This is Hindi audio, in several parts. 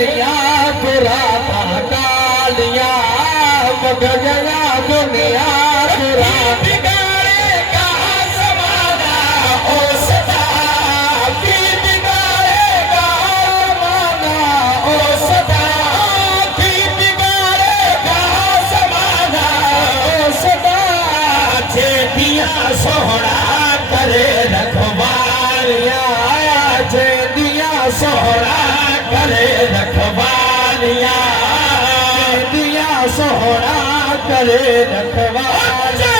दुनिया बुरा कालिया बगया दुनिया बुरा बिगाड़ेगा समाना ओ सदा की बिगाड़ेगा समाना ओ सदा की बिगाड़ेगा समाना ओ सदा जेदिया सोहरा करे रखवालिया जेदिया सोहरा करे रखवालिया दिया सोहरा करे रखवालिया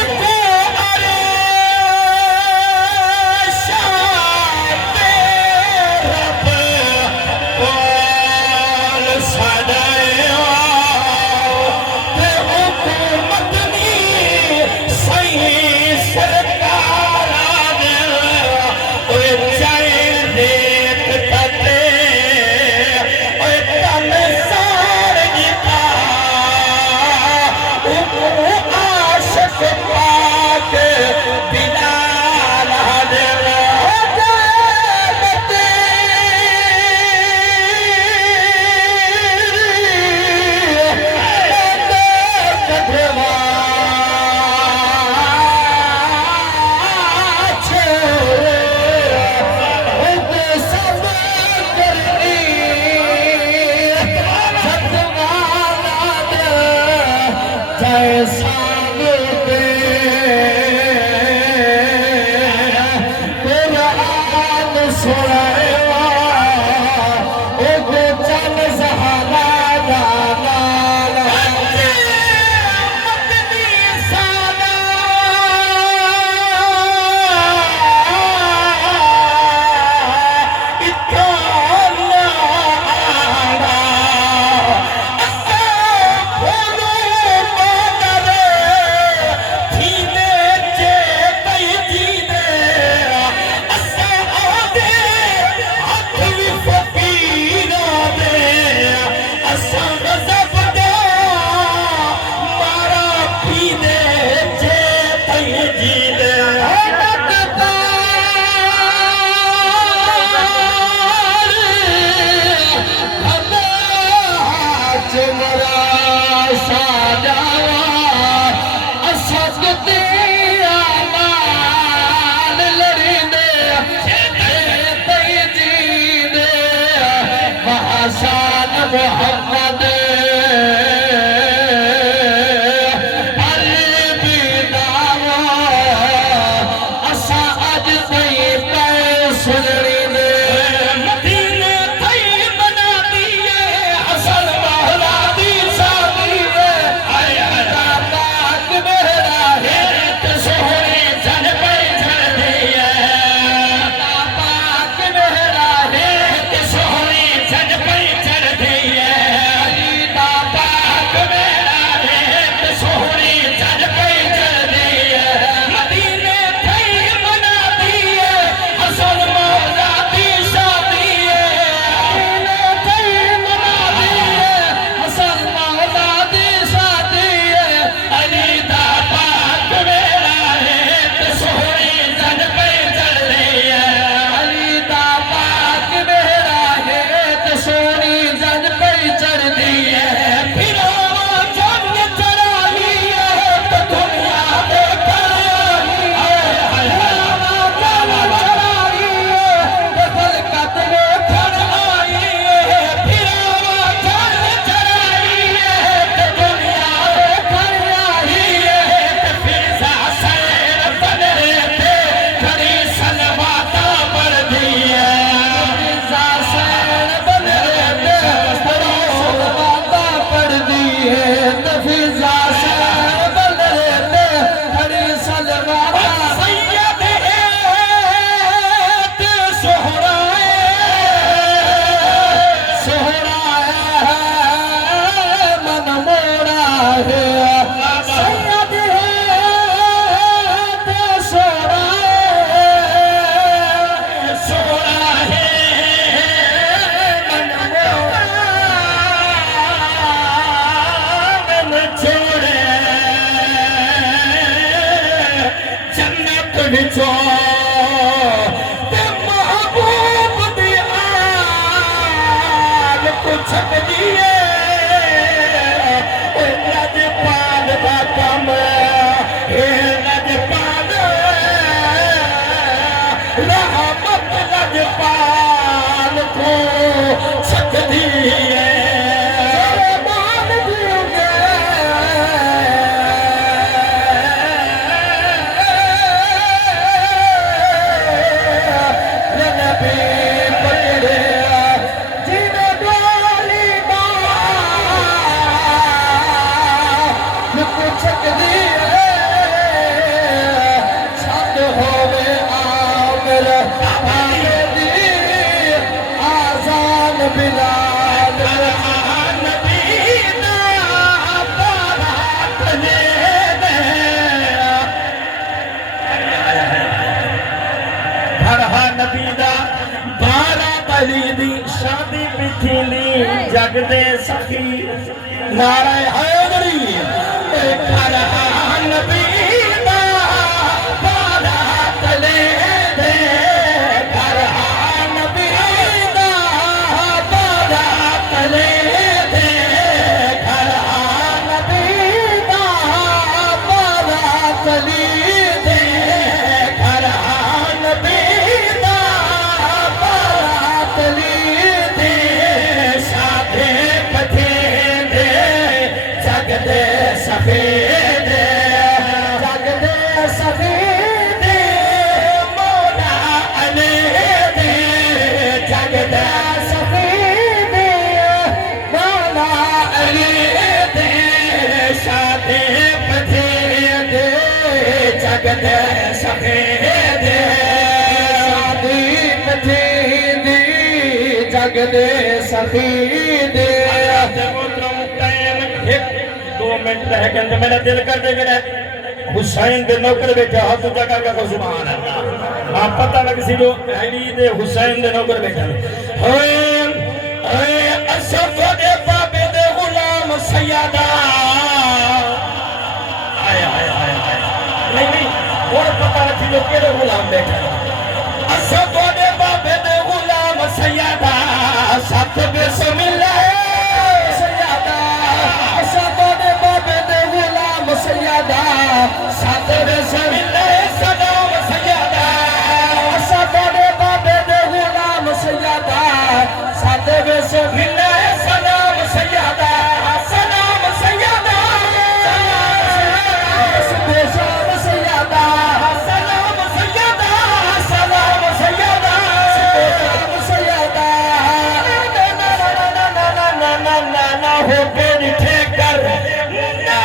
छक रहमत लजपाल को सकती है मान दियोगे नबी पकड़े जिन्हें डोली को सकती है सत होवे आमिर आमदी आजान बिलाल नबी ना बारात ले दे भरहा नबी दा बारात अली दी शादी पिथीली जग दे सखी नारा हैदरी भरहा नबी दा बारात ले दे भरहा नबी दा बारात ले दे भरहा नबी दा बारात ले दे भरहा नबी दा बारात ले दे साधे पथे दे जग दे सफेद जग दे सफेद मौला अली दे जग दे सफेद मौला अली दे साधे पथे दे जग दे सफेद साधी पथे दे जग दे सफेद दो मिनट रह गए मेरा दिल कर देगा हुसैन दे नौकर बैठा हाथ ऊंचा करके को सुभान अल्लाह आप पता लग सी जो अली दे हुसैन दे नौकर बैठा ओए ओए असफ दे बाबे दे गुलाम सैयदा आया आया आया नहीं और पता लग सी जो केड़े गुलाम बैठा असफ दे बाबे दे गुलाम सैयदा सत बिस्मिल्लाह सैयदा असफ दे बाबे दे गुलाम सैयदा सत बिस्मिल्लाह सलाम सैयदा असफ दे बाबे दे गुलाम सैयदा सत बिस्मिल्लाह सलाम सैयदा सलाम सैयदा सलाम सैयदा सलाम सैयदा सलाम सैयदा सलाम सैयदा ना हो के निठे कर ना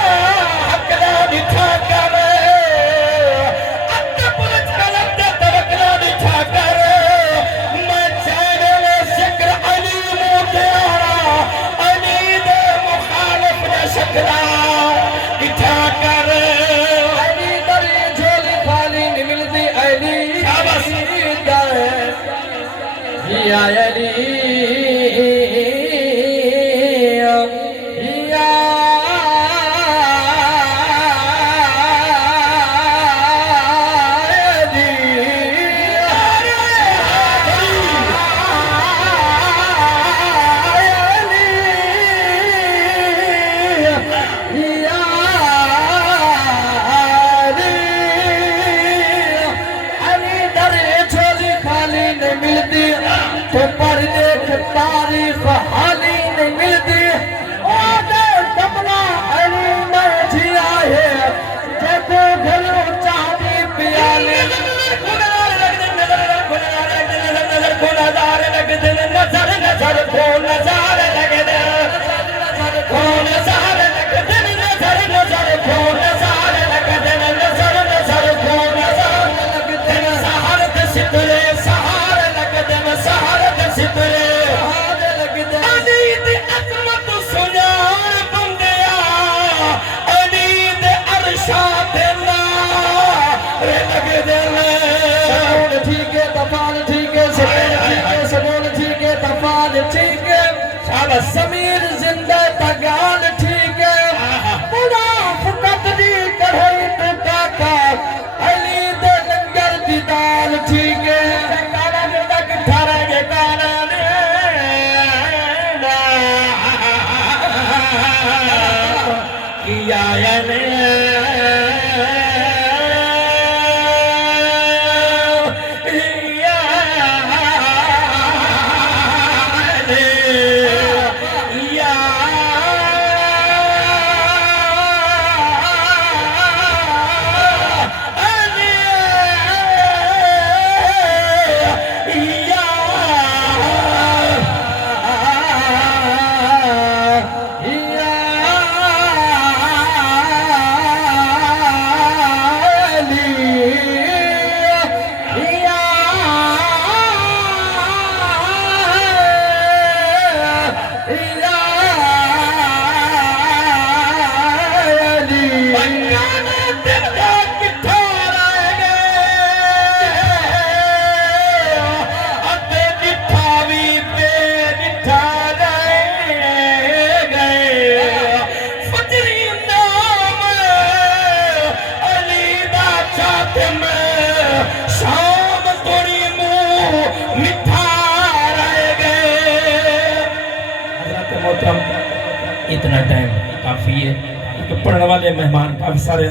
हकला निठा कर अत्ते पुलिस गलत तवकला निठा कर मैं चाहने में जिक्र अली मुख्यारा अली दे मुखालिफ न शकला निठा कर अली दरी झोली खाली नहीं मिलती अली या अली तो पर देख तारीख हाली नहीं मिलती कमला अली में जिया है जैसे घलो चांदी पियाली को नजार लगे दिल नजर नजर को नजार लगे दिल को नजार लगे दिल नजर नजर को नजार लगे दिल नजर नजर को नजार लगे दिल सहारत सितरे सहार लगे दिल सहारत सितरे लगे दिल अली दी अजमत सुनार बंदिया अली दे अरशाद ना रे लगे दिल सबून ठीक है तफाल ठीक है सबून ठीक है तफाल ठीक है शाबाश समीर जिंदा तगाल ठीक है मुनाफिकत दी कढ़ाई पे काका अली दे लंगर दी दाल ठीक है काला जिंदा किथा रह गए काला ने किया ने हातिम शाम तोड़ी मुंह मिठा रह गए। हज़रत मोहतरम इतना टाइम काफ़ी है कि पढ़ने वाले मेहमान काफ़ी सारे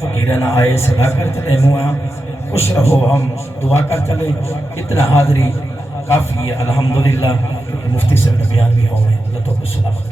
फकीर ना आए, सदा कर चले मुआ खुश रहो, हम दुआ कर चले। इतना हाज़री काफ़ी है अल्हम्दुलिल्लाह। मुफ्ती से बयान भी हो गए, अल्लाह तो सलामत।